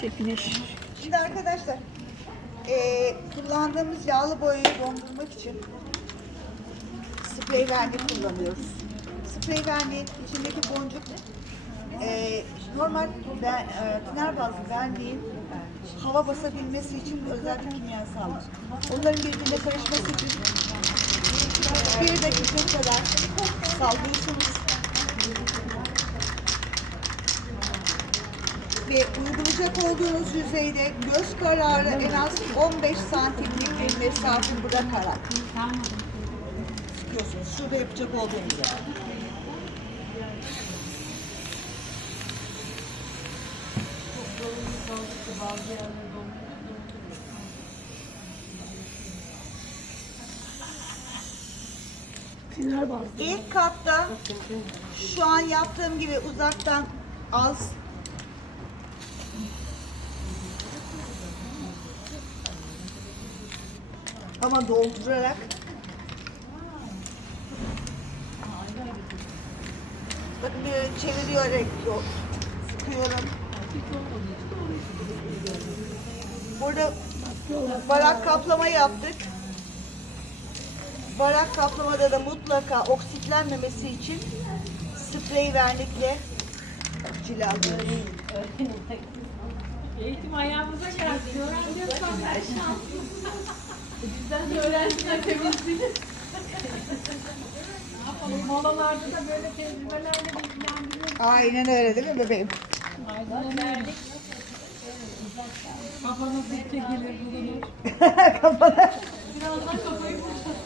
Şey. Şimdi arkadaşlar eee, kullandığımız yağlı boyayı dondurmak için sprey vernik kullanıyoruz. Sprey verniğin içindeki boncuk eee, normal ben, eee, tiner bazlı verniğin hava basabilmesi için özel bir kimyasallar. Onların birbirine karışması için bir dakika kadar sallıyorsunuz. Ve uygulayacak olduğunuz yüzeyde göz kararı en az 15 santimlik bir mesafe bırakarak sıkıyorsunuz. Şurada yapacak olduğunuz yer. İlk katta şu an yaptığım gibi uzaktan az ama doldurarak bakın böyle çeviriyorum yok sıkıyorum burada barak kaplama yaptık Barak kaplamada da mutlaka oksitlenmemesi için sprey vernikle cilalıyoruz. Eğitim ayağımıza geldi. Öğreneceğiz bak her de öğrenciler yapalım? Molalarda da böyle tecrübelerle bilgilendiriyoruz. Aynen öyle değil mi bebeğim? Aynen verdik. Kafanız dik çekilir, bulunur. Kafana. Birazdan kafayı boşalt.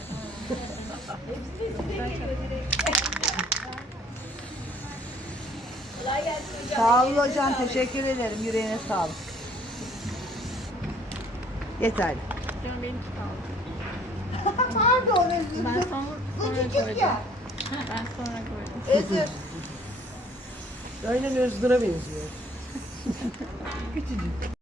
Sağ olun hocam teşekkür ederim yüreğine sağlık. Yeterli. Canım benimki kaldı. Pardon özür Ben dilerim. sonra, Bu sonra küçük koydum. ya. Ben sonra koydum. Özür. Aynen Özgür'e benziyor.